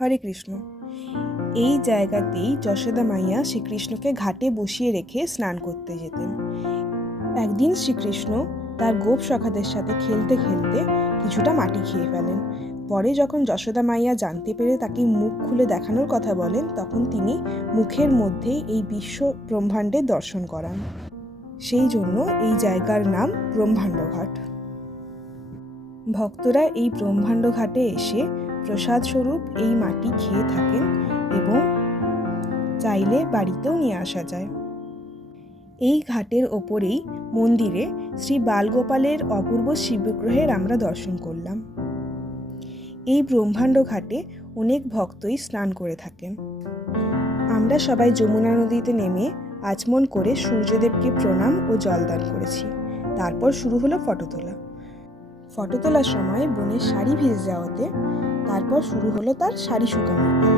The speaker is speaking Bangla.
হরে কৃষ্ণ। এই জায়গাতেই যশোদা মাইয়া শ্রীকৃষ্ণকে ঘাটে বসিয়ে রেখে স্নান করতে যেতেন। একদিন শ্রীকৃষ্ণ তার গোপ সখাদের সাথে খেলতে খেলতে কিছুটা মাটি খেয়ে ফেলেন। পরে যখন যশোদা মাইয়া জানতে পেরে তাকে মুখ খুলে দেখানোর কথা বলেন, তখন তিনি মুখের মধ্যেই এই বিশ্ব ব্রহ্মাণ্ডের দর্শন করান। সেই জন্য এই জায়গার নাম ব্রহ্মাণ্ড ঘাট। ভক্তরা এই ব্রহ্মাণ্ড ঘাটে এসে প্রসাদ স্বরূপ এই মাটি খেয়ে থাকেন এবং চাইলে বাড়িতেও নিয়ে আসা যায়। এই ঘাটের ওপরেই মন্দিরে শ্রী বালগোপালের অপূর্ব শিববিগ্রহের আমরা দর্শন করলাম। এই ব্রহ্মাণ্ড ঘাটে অনেক ভক্তই স্নান করে থাকেন। আমরা সবাই যমুনা নদীতে নেমে আচমন করে সূর্যদেবকে প্রণাম ও জলদান করেছি। তারপর শুরু হলো ফটো তোলা। ফটো তোলার সময় বোনের শাড়ি ভিজে যাওয়াতে তারপর শুরু হলো তার শাড়ি শুকানোর পালা।